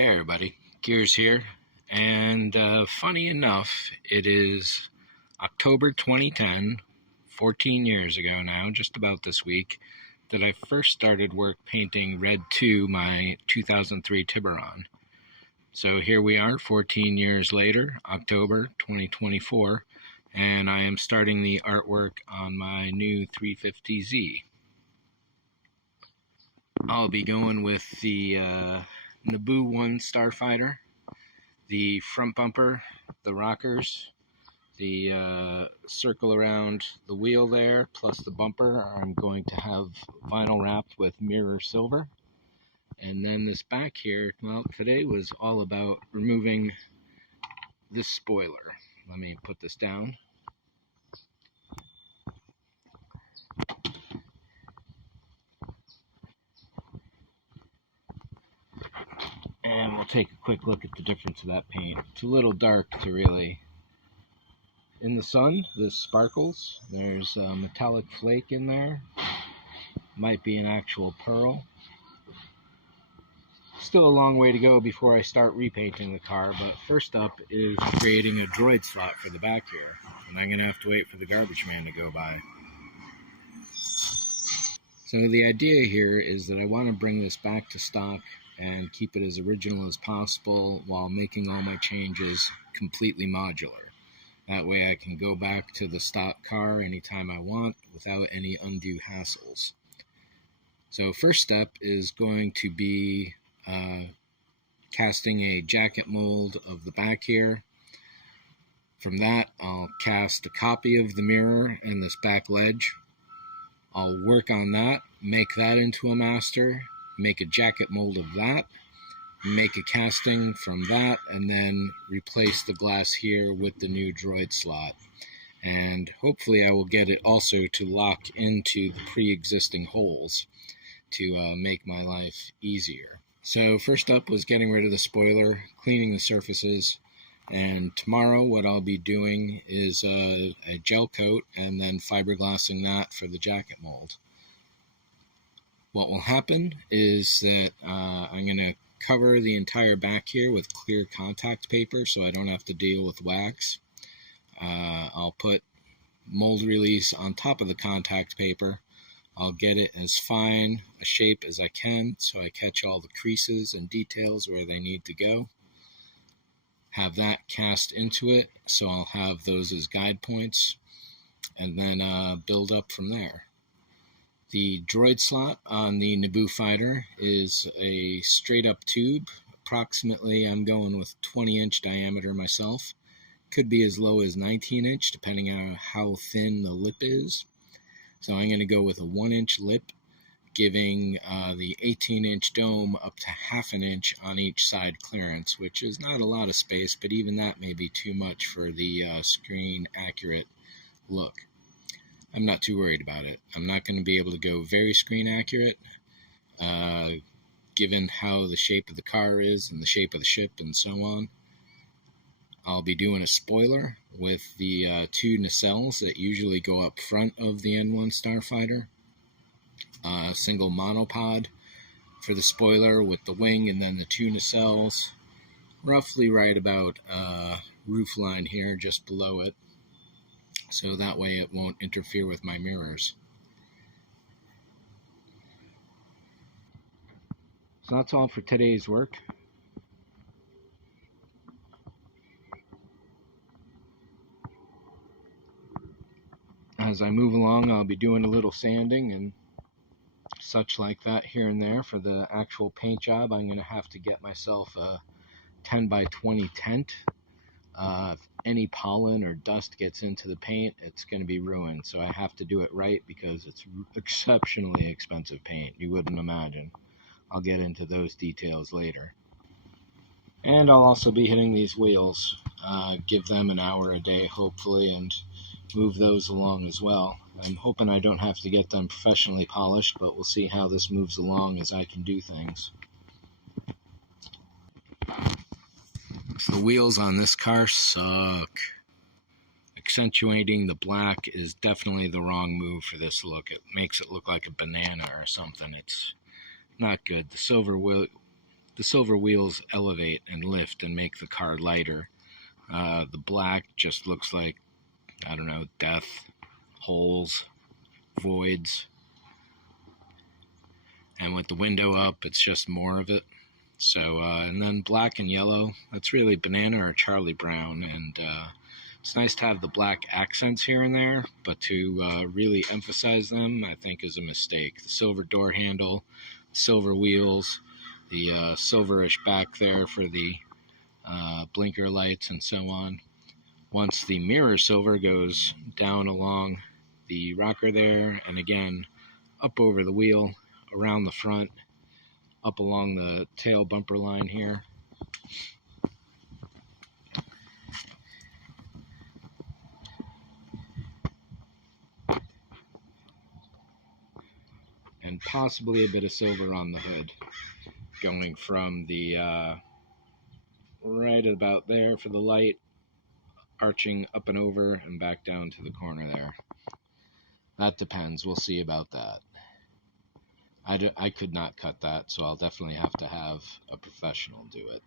Hey everybody, Gears here, and funny enough, it is October 2010, 14 years ago now, just about this week, that I first started work painting red to my 2003 Tiburon. So here we are, 14 years later, October 2024, and I am starting the artwork on my new 350Z. I'll be going with the N1 Starfighter, the front bumper, the rockers, the circle around the wheel there, plus the bumper I'm going to have vinyl wrapped with mirror silver. And then this back here, well, today was all about removing this spoiler. Let me put this down. And we'll take a quick look at the difference of that paint. It's a little dark to really... In the sun, this sparkles. There's a metallic flake in there. Might be an actual pearl. Still a long way to go before I start repainting the car, but first up is creating a droid slot for the back here. And I'm going to have to wait for the garbage man to go by. So the idea here is that I want to bring this back to stock and keep it as original as possible while making all my changes completely modular. That way I can go back to the stock car anytime I want without any undue hassles. So first step is going to be casting a jacket mold of the back here. From that, I'll cast a copy of the mirror and this back ledge. I'll work on that, make that into a master, make a jacket mold of that, make a casting from that, and then replace the glass here with the new droid slot. And hopefully I will get it also to lock into the pre-existing holes to make my life easier. So first up was getting rid of the spoiler, cleaning the surfaces, and tomorrow what I'll be doing is a gel coat and then fiberglassing that for the jacket mold. What will happen is that I'm going to cover the entire back here with clear contact paper so I don't have to deal with wax. I'll put mold release on top of the contact paper. I'll get it as fine a shape as I can so I catch all the creases and details where they need to go. Have that cast into it so I'll have those as guide points, and then build up from there. The droid slot on the Naboo fighter is a straight up tube. Approximately I'm going with 20-inch diameter myself. Could be as low as 19-inch depending on how thin the lip is. So I'm going to go with a 1-inch lip, giving the 18-inch dome up to half an inch on each side clearance, which is not a lot of space, but even that may be too much for the screen accurate look. I'm not too worried about it. I'm not going to be able to go very screen accurate, given how the shape of the car is and the shape of the ship and so on. I'll be doing a spoiler with the two nacelles that usually go up front of the N1 Starfighter. A single monopod for the spoiler with the wing and then the two nacelles, roughly right about roof line here, just below it. So that way it won't interfere with my mirrors. So that's all for today's work. As I move along, I'll be doing a little sanding and such like that here and there. For the actual paint job, I'm going to have to get myself a 10 by 20 tent. If any pollen or dust gets into the paint, it's going to be ruined. So I have to do it right because it's exceptionally expensive paint. You wouldn't imagine. I'll get into those details later. And I'll also be hitting these wheels. Give them an hour a day, hopefully, and move those along as well. I'm hoping I don't have to get them professionally polished, but we'll see how this moves along as I can do things. The wheels on this car suck. Accentuating the black is definitely the wrong move for this look. It makes it look like a banana or something. It's not good. The silver the silver wheels elevate and lift and make the car lighter. The black just looks like, I don't know, death, holes, voids. And with the window up, it's just more of it. So, and then black and yellow, that's really banana or Charlie Brown. And it's nice to have the black accents here and there, but to really emphasize them, I think, is a mistake. The silver door handle, silver wheels, the silverish back there for the blinker lights and so on. Once the mirror silver goes down along the rocker there, and again up over the wheel, around the front, up along the tail bumper line here. And possibly a bit of silver on the hood, going from the right about there for the light, arching up and over and back down to the corner there. That depends. We'll see about that. I could not cut that, so I'll definitely have to have a professional do it.